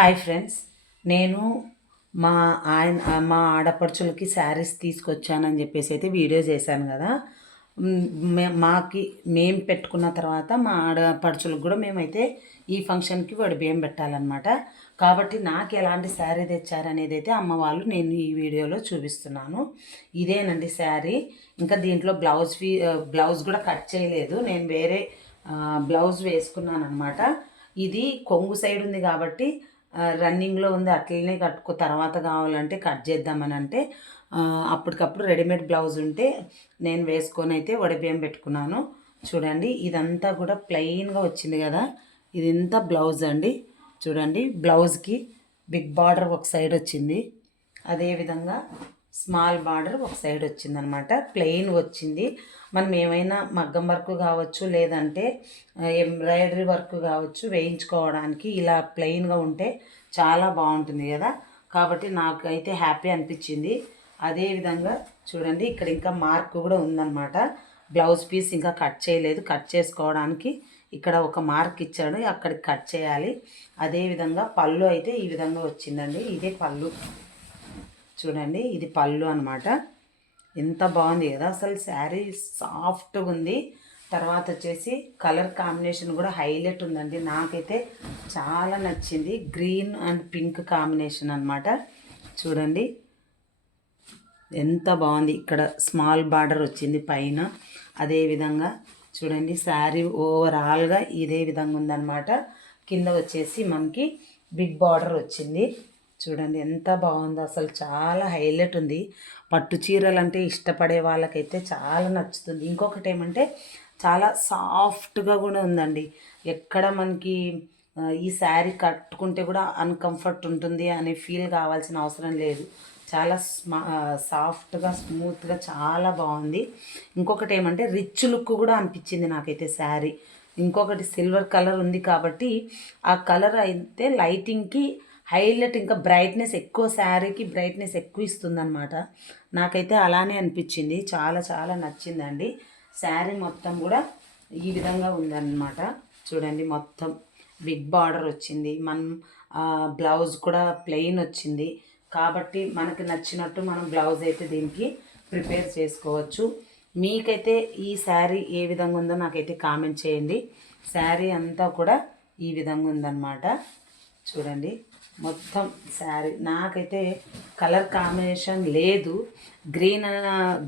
Hi friends. నేను మా ఆయన మా ఆడపడుచులకి శారీస్ తీసుకొచ్చానని చెప్పేసి అయితే వీడియో చేశాను కదా. మే- మాకి మేము పెట్టుకున్న తర్వాత మా ఆడపడుచులకు కూడా మేమైతే ఈ ఫంక్షన్కి వాడు బియ్యం పెట్టాలన్నమాట. కాబట్టి నాకు ఎలాంటి శారీ తెచ్చారనేది అయితే అమ్మ వాళ్ళు నేను ఈ వీడియోలో చూపిస్తున్నాను. ఇదేనండి శారీ. ఇంకా దీంట్లో బ్లౌజ్ ఫీ బ్లౌజ్ కూడా కట్ చేయలేదు. నేను వేరే బ్లౌజ్ వేసుకున్నాను అనమాట ఇది కొంగు సైడ్ ఉంది కాబట్టి రన్నింగ్లో ఉంది అట్లనే కట్టుకో తర్వాత కావాలంటే కట్ చేద్దామని అంటే అప్పటికప్పుడు రెడీమేడ్ బ్లౌజ్ ఉంటే నేను వేసుకొని అయితే వడబియ్యం పెట్టుకున్నాను. చూడండి ఇదంతా కూడా ప్లెయిన్గా వచ్చింది కదా ఇదంతా బ్లౌజ్ అండి. చూడండి బ్లౌజ్కి బిగ్ బార్డర్ ఒక సైడ్ వచ్చింది. అదేవిధంగా స్మాల్ బార్డర్ ఒక సైడ్ వచ్చిందనమాట. ప్లెయిన్ వచ్చింది. మనం ఏమైనా మగ్గం వర్క్ కావచ్చు లేదంటే ఎంబ్రాయిడరీ వర్క్ కావచ్చు వేయించుకోవడానికి ఇలా ప్లెయిన్గా ఉంటే చాలా బాగుంటుంది కదా. కాబట్టి నాకైతే హ్యాపీ అనిపించింది. అదేవిధంగా చూడండి ఇక్కడ ఇంకా మార్క్ కూడా ఉందన్నమాట బ్లౌజ్ పీస్ ఇంకా కట్ చేయలేదు. కట్ చేసుకోవడానికి ఇక్కడ ఒక మార్క్ ఇచ్చాడు. అక్కడికి కట్ చేయాలి. అదేవిధంగా పళ్ళు అయితే ఈ విధంగా వచ్చిందండి. ఇదే పళ్ళు. చూడండి ఇది పళ్ళు అనమాట ఎంత బాగుంది కదా అసలు శారీ సాఫ్ట్గా ఉంది. తర్వాత వచ్చేసి కలర్ కాంబినేషన్ కూడా హైలైట్ ఉందండి. నాకైతే చాలా నచ్చింది. గ్రీన్ అండ్ పింక్ కాంబినేషన్ అనమాట చూడండి ఎంత బాగుంది. ఇక్కడ స్మాల్ బార్డర్ వచ్చింది పైన. అదేవిధంగా చూడండి శారీ ఓవరాల్గా ఇదే విధంగా ఉందన్నమాట. కింద వచ్చేసి మనకి బిగ్ బార్డర్ వచ్చింది. చూడండి ఎంత బాగుందో. అసలు చాలా హైలైట్ ఉంది. పట్టు చీరలు అంటే ఇష్టపడే వాళ్ళకైతే చాలా నచ్చుతుంది. ఇంకొకటి ఏమంటే చాలా సాఫ్ట్గా కూడా ఉందండి. ఎక్కడ మనకి ఈ శారీ కట్టుకుంటే కూడా అన్కంఫర్ట్ ఉంటుంది అనే ఫీల్ కావాల్సిన అవసరం లేదు. చాలా స్మా సాఫ్ట్గా స్మూత్గా చాలా బాగుంది. ఇంకొకటి ఏమంటే రిచ్ లుక్ కూడా అనిపించింది నాకైతే శారీ. ఇంకొకటి సిల్వర్ కలర్ ఉంది కాబట్టి ఆ కలర్ అయితే లైటింగ్కి హైలైట్ ఇంకా బ్రైట్నెస్ ఎక్కువ శారీకి బ్రైట్నెస్ ఎక్కువ ఇస్తుందన్నమాట. నాకైతే అలానే అనిపించింది. చాలా చాలా నచ్చిందండి. శారీ మొత్తం కూడా ఈ విధంగా ఉందన్నమాట. చూడండి మొత్తం బిగ్ బార్డర్ వచ్చింది. మనం బ్లౌజ్ కూడా ప్లెయిన్ వచ్చింది. కాబట్టి మనకి నచ్చినట్టు మనం బ్లౌజ్ అయితే దీనికి ప్రిపేర్ చేసుకోవచ్చు. మీకైతే ఈ శారీ ఏ విధంగా ఉందో నాకైతే కామెంట్ చేయండి. శారీ అంతా కూడా ఈ విధంగా ఉందన్నమాట. చూడండి. మొత్తం శారీ. నాకైతే కలర్ కాంబినేషన్ లేదు. గ్రీన్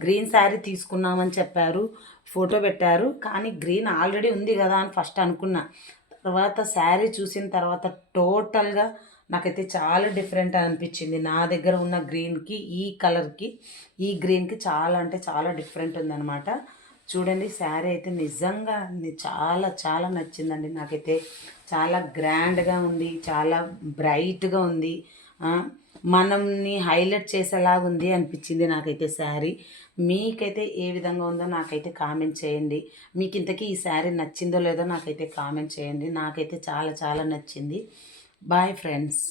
గ్రీన్ శారీ తీసుకున్నామని చెప్పారు. ఫోటో పెట్టారు. కానీ గ్రీన్ ఆల్రెడీ ఉంది కదా అని ఫస్ట్ అనుకున్నా. తర్వాత శారీ చూసిన తర్వాత టోటల్గా నాకైతే చాలా డిఫరెంట్ అనిపించింది. నా దగ్గర ఉన్న గ్రీన్కి ఈ కలర్కి ఈ గ్రీన్కి చాలా అంటే చాలా డిఫరెంట్ ఉందన్నమాట. చూడండి శారీ అయితే నిజంగా చాలా చాలా నచ్చిందండి. నాకైతే చాలా గ్రాండ్గా ఉంది చాలా బ్రైట్గా ఉంది. మనల్ని హైలైట్ చేసేలాగా ఉంది అనిపించింది నాకైతే శారీ. మీకైతే ఏ విధంగా ఉందో నాకైతే కామెంట్ చేయండి. మీకు ఇంతకీ ఈ శారీ నచ్చిందో లేదో నాకైతే కామెంట్ చేయండి. నాకైతే చాలా చాలా నచ్చింది. Boy friends.